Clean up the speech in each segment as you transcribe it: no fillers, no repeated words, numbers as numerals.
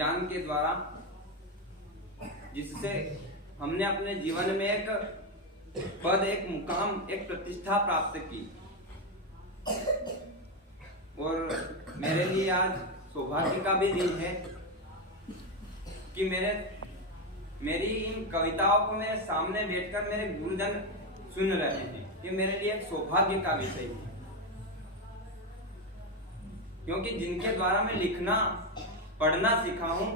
ज्ञान के द्वारा, जिससे हमने अपने जीवन में एक पद, एक मुकाम, एक प्रतिष्ठा प्राप्त की। और मेरे लिए आज सौभाग्य का भी दिन है कि मेरी इन कविताओं को मेरे सामने बैठकर मेरे गुरुजन सुन रहे हैं। ये मेरे लिए एक सौभाग्य का विषय है, क्योंकि जिनके द्वारा मैं लिखना पढ़ना सीखा हूं,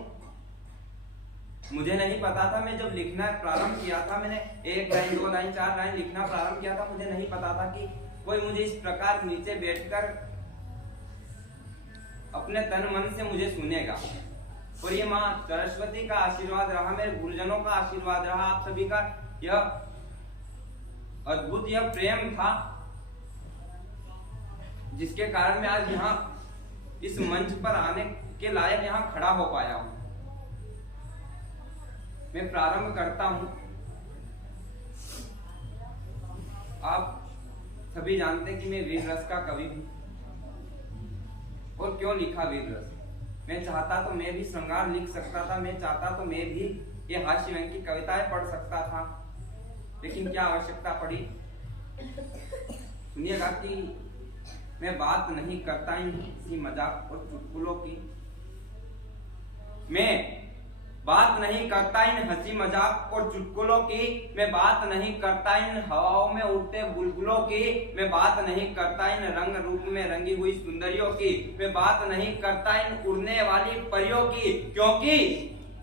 मुझे नहीं पता था। मैं जब लिखना प्रारंभ किया था, मैंने 1 लाइन 2 लाइन 4 लाइन लिखना प्रारंभ किया था, मुझे नहीं पता था कि कोई मुझे इस प्रकार नीचे बैठकर अपने तन मन से मुझे सुनेगा। और ये माँ सरस्वती का आशीर्वाद रहा, मेरे गुरुजनों का आशीर्वाद रहा, आप सभी का यह अद्भुत यह प्रेम था, जिसके कारण मैं आज यहाँ इस मंच पर आने के लायक यहाँ खड़ा हो पाया हूँ। मैं प्रारंभ करता हूँ। आप सभी जानते हैं कि मैं वीर रस का कवि हूँ। और क्यों लिखा वीर रस? मैं चाहता तो मैं भी श्रृंगार लिख सकता था, मैं चाहता तो मैं भी ये हास्य व्यंग्य की कविताएं पढ़ सकता था, लेकिन क्या आवश्यकता पड़ी? सुनिएगा कि मैं बात नहीं करता इसी मजाक और चुटकुलों की, मैं बात नहीं करता इन हंसी मजाक और चुटकुलों की, मैं बात नहीं करता इन हवाओं में उड़ते बुलबुलों की, मैं बात नहीं करता इन रंग रूप में रंगी हुई सुंदरियों की, मैं बात नहीं करता इन उड़ने वाली परियों की, क्योंकि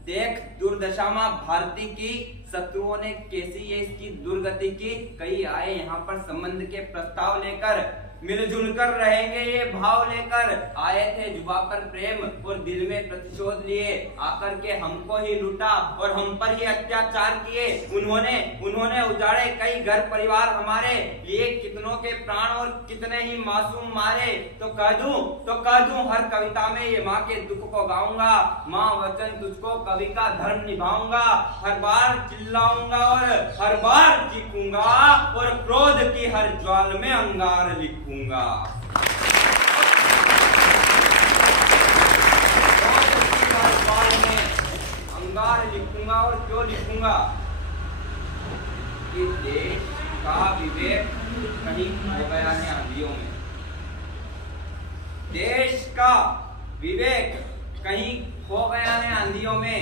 देख दुर्दशा मां भारती की, शत्रुओं ने कैसी ये इसकी दुर्गति की। कई आए यहाँ पर संबंध के प्रस्ताव लेकर, मिलजुल कर रहेंगे ये भाव लेकर, आए थे जुबा पर प्रेम और दिल में प्रतिशोध लिए, आकर के हमको ही लूटा और हम पर ही अत्याचार किए। उन्होंने उजाड़े कई घर परिवार हमारे, लिए कितनों के प्राण और कितने ही मासूम मारे। तो कह दूं हर कविता में ये माँ के दुख को गाऊंगा, माँ वचन तुझको कवि का धर्म निभाऊंगा, हर बार चिल्लाऊंगा और हर बार चीखूंगा, और क्रोध की हर ज्वाल में अंगार लिखूंगा। अंगार लिखूंगा। और क्यों लिखूंगा? कि देश का विवेक कहीं खो गया है आंधियों में, देश का विवेक कहीं खो गया है आंधियों में।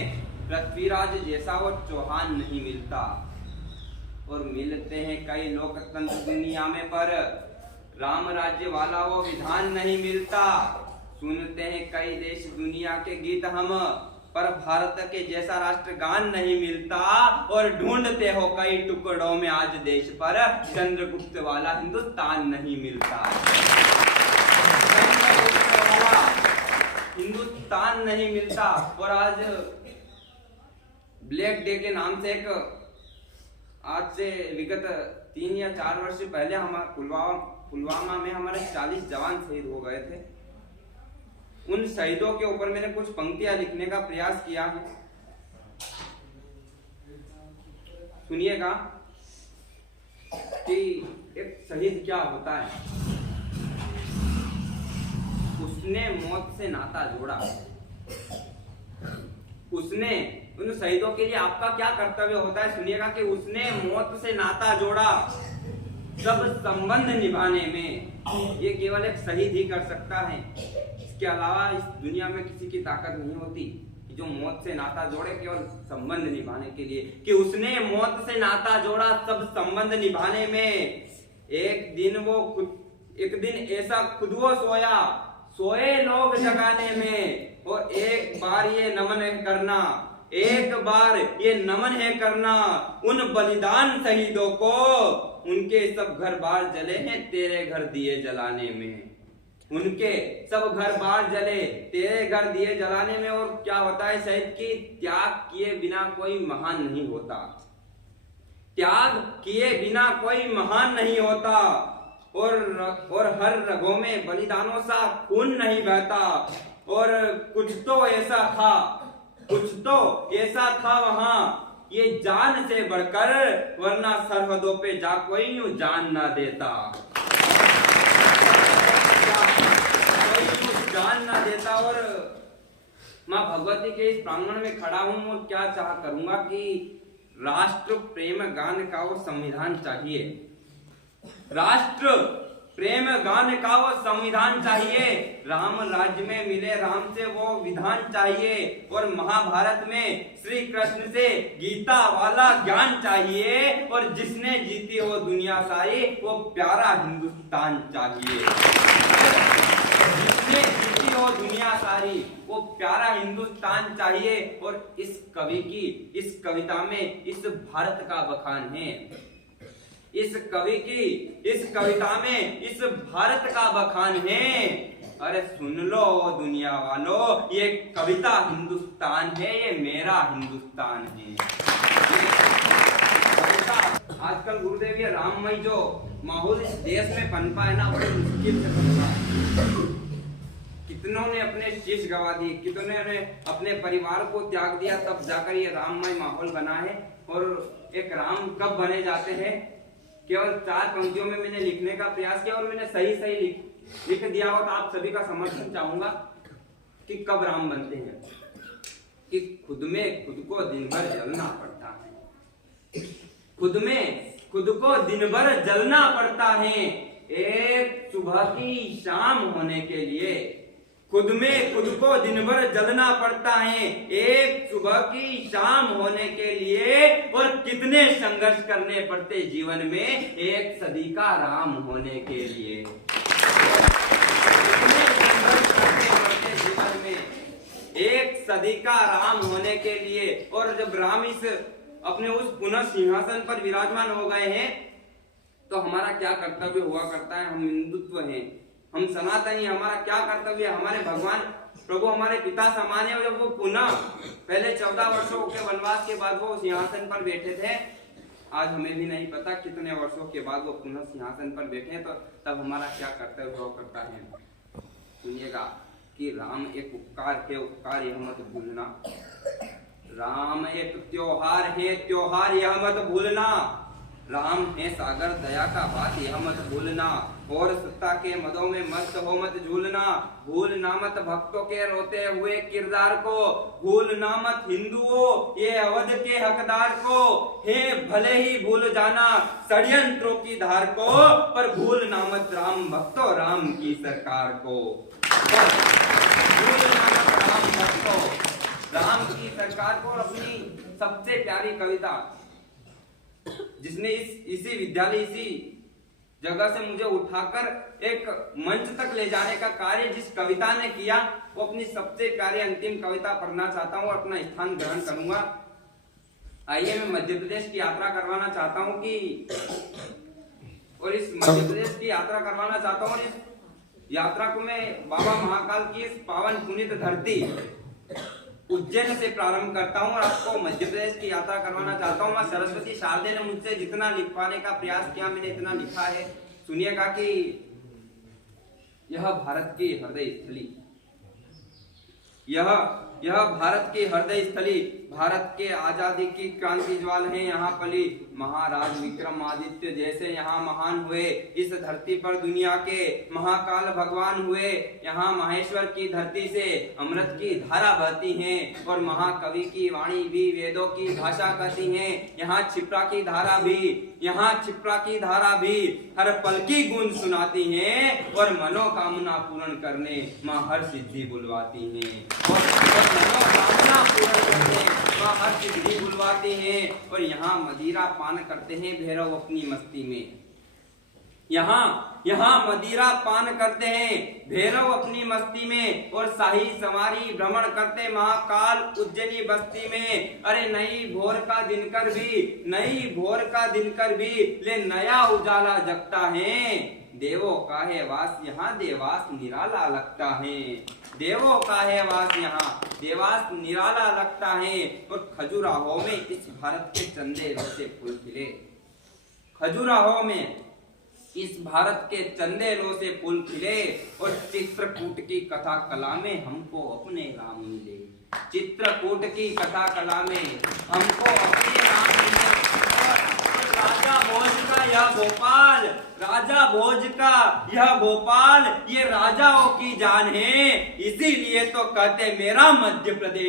पृथ्वीराज जैसा वो चौहान नहीं मिलता, और मिलते हैं कई लोकतंत्र दुनिया में, पर राम राज्य वाला वो विधान नहीं मिलता। सुनते हैं कई देश दुनिया के गीत हम, पर भारत के जैसा राष्ट्रगान नहीं मिलता। और ढूंढते हो कई टुकड़ों में आज देश पर, चंद्रगुप्त वाला हिंदुस्तान नहीं मिलता। चंद्रगुप्त वाला हिंदुस्तान नहीं मिलता। और आज ब्लैक डे के नाम से एक, आज से विगत 3 या 4 वर्ष पहले हमारे पुलवामा में हमारे 40 जवान शहीद हो गए थे। उन शहीदों के ऊपर मैंने कुछ पंक्तियां लिखने का प्रयास किया है, सुनिएगा कि एक शहीद क्या होता है। उसने मौत से नाता जोड़ा, उसने उन शहीदों के लिए आपका क्या कर्तव्य होता है? सुनिएगा कि उसने मौत से नाता जोड़ा सब संबंध निभाने में। ये केवल एक शहीद ही कर सकता है, इसके अलावा इस दुनिया में किसी की ताकत नहीं होती कि जो मौत से नाता जोड़े केवल संबंध निभाने के लिए। कि उसने मौत से नाता जोड़ा सब संबंध निभाने में। एक दिन ऐसा खुद वो सोए लोग जगाने में। और एक बार ये नमन करना, एक बार ये नमन है करना उन बलिदान शहीदों को, उनके सब घर बार जले हैं तेरे घर दिए जलाने में। उनके सब घर बार जले तेरे घर दिए जलाने में। और क्या होता है शहीद की? त्याग किए बिना कोई महान नहीं होता, त्याग किए बिना कोई महान नहीं होता। और हर रगों में बलिदानों सा खून नहीं बहता। और कुछ तो ऐसा था वहां, ये जान से बढ़कर, वरना सरहदों पे जा कोई यूं जान ना देता, कोई यूं जान ना देता। और माँ भगवती के इस प्रांगण में खड़ा हूँ और क्या चाह करूंगा कि राष्ट्र प्रेम गान का वो संविधान चाहिए, राष्ट्र प्रेम गान का वो संविधान चाहिए, राम राज्य में मिले राम से वो विधान चाहिए, और महाभारत में श्री कृष्ण से गीता वाला ज्ञान चाहिए, और जिसने जीती वो दुनिया सारी वो प्यारा हिंदुस्तान चाहिए। जिसने जीती वो दुनिया सारी वो प्यारा हिंदुस्तान चाहिए। और इस कवि की इस कविता में इस भारत का बखान है, इस कवि की इस कविता में इस भारत का बखान है। अरे सुन लो दुनिया वालों, ये कविता हिंदुस्तान है, ये मेरा हिंदुस्तान है। आजकल गुरुदेव ये राममय जो माहौल इस देश में पनपा है ना, बड़ी मुश्किल से पनपा है। कितनों ने अपने शीश गवा दिए, कितनों ने अपने परिवार को त्याग दिया, तब जाकर ये राममय माहौल बना है। और एक राम कब बने जाते हैं, केवल 4 पंक्तियों में मैंने लिखने का प्रयास किया और मैंने सही लिख दिया हो, तो आप सभी का समर्थन चाहूंगा कि कब राम बनते हैं। कि खुद में खुद को दिन भर जलना पड़ता है, खुद में खुद को दिन भर जलना पड़ता है, एक सुबह की शाम होने के लिए। खुद में खुद को दिन भर जलना पड़ता है, एक सुबह की शाम होने के लिए। और कितने संघर्ष करने पड़ते जीवन में एक सदी का राम होने के लिए। कितने संघर्ष करने पड़ते जीवन में एक सदी का राम होने के लिए। और जब राम इस अपने उस पुनः सिंहासन पर विराजमान हो गए हैं, तो हमारा क्या कर्तव्य हुआ करता है। हम हिंदुत्व हैं, हम सनातनी, हमारा क्या कर्तव्य है। हमारे भगवान प्रभु हमारे पिता समान है। जब वो पुनः पहले 14 वर्षों के वनवास के बाद वो सिंहासन पर बैठे थे, आज हमें भी नहीं पता कितने वर्षों के बाद वो पुनः सिंहासन पर बैठे हैं, तो तब हमारा क्या कर्तव्य हुआ करता है। सुनिएगा कि राम एक उपकार है, उपकार यह मत भूलना। राम एक त्योहार है, त्योहार यह मत भूलना। राम है सागर दया का बात यह मत भूलना। और सत्ता के मदों में मस्त हो मत झूलना। भूलना मत भक्तों के रोते हुए किरदार को। भूलना मत हिंदुओं ये अवध के हकदार को। हे भले ही भूल जाना षड्यंत्रों की धार को, पर भूलना मत राम भक्तों राम की सरकार को। भूलना मत राम भक्तों राम की सरकार को। अपनी सबसे प्यारी कविता जिसने इसी विद्यालय इसी जगह से मुझे उठाकर एक मंच तक ले जाने का कार्य जिस कविता ने किया, वो अपनी सबसे प्यारी अंतिम कविता पढ़ना चाहता हूँ और अपना स्थान ग्रहण करूंगा। आइए मैं मध्य प्रदेश की यात्रा करवाना चाहता हूँ और इस मध्य प्रदेश की यात्रा करवाना चाहता हूँ और इस यात्रा को मैं बाबा महाकाल की इस पावन पुनीत धरती उज्जैन से प्रारंभ करता हूँ और आपको मध्य प्रदेश की यात्रा करवाना चाहता हूँ। माँ सरस्वती शारदे ने मुझसे जितना लिख पाने का प्रयास किया, मैंने इतना लिखा है। सुनिएगा कि यह भारत की हृदय स्थली, यह भारत की हृदय स्थली, भारत के आजादी की क्रांति ज्वाल है यहाँ पली। महाराज विक्रमादित्य जैसे यहाँ महान हुए, इस धरती पर दुनिया के महाकाल भगवान हुए। यहाँ महेश्वर की धरती से अमृत की धारा बहती है और महाकवि की वाणी भी वेदों की भाषा कहती है। यहाँ क्षिप्रा की धारा भी हर पल की गूंज सुनाती है और मनोकामना पूर्ण करने माँ हर सिद्धि बुलवाती है। मनोकामना पूर्ण करने माँ हर सिद्धि बुलवाती है। और यहाँ मदिरा पान करते हैं भैरव अपनी मस्ती में। यहाँ मदिरा पान करते हैं भैरव अपनी मस्ती में और शाही सवारी भ्रमण करते महाकाल उज्जैनी बस्ती में। अरे नई भोर का दिनकर भी ले नया उजाला जगता है। देवों का है वास यहाँ देवास निराला लगता है। देवों का है वास यहाँ देवास निराला लगता है। और खजुराहो में इस भारत के चंदेलों से फूल खिले। खजुराहो में इस भारत के चंदेलों से फूल खिले और चित्रकूट की कथा कला में हमको अपने राम मिले। चित्रकूट की कथा कला में हमको अपने राम मिले। और राजा भोज मेरा यह भोपाल, राजा भोज का यह भोपाल, ये राजाओं की जान है, इसीलिए तो कहते मेरा मध्य प्रदेश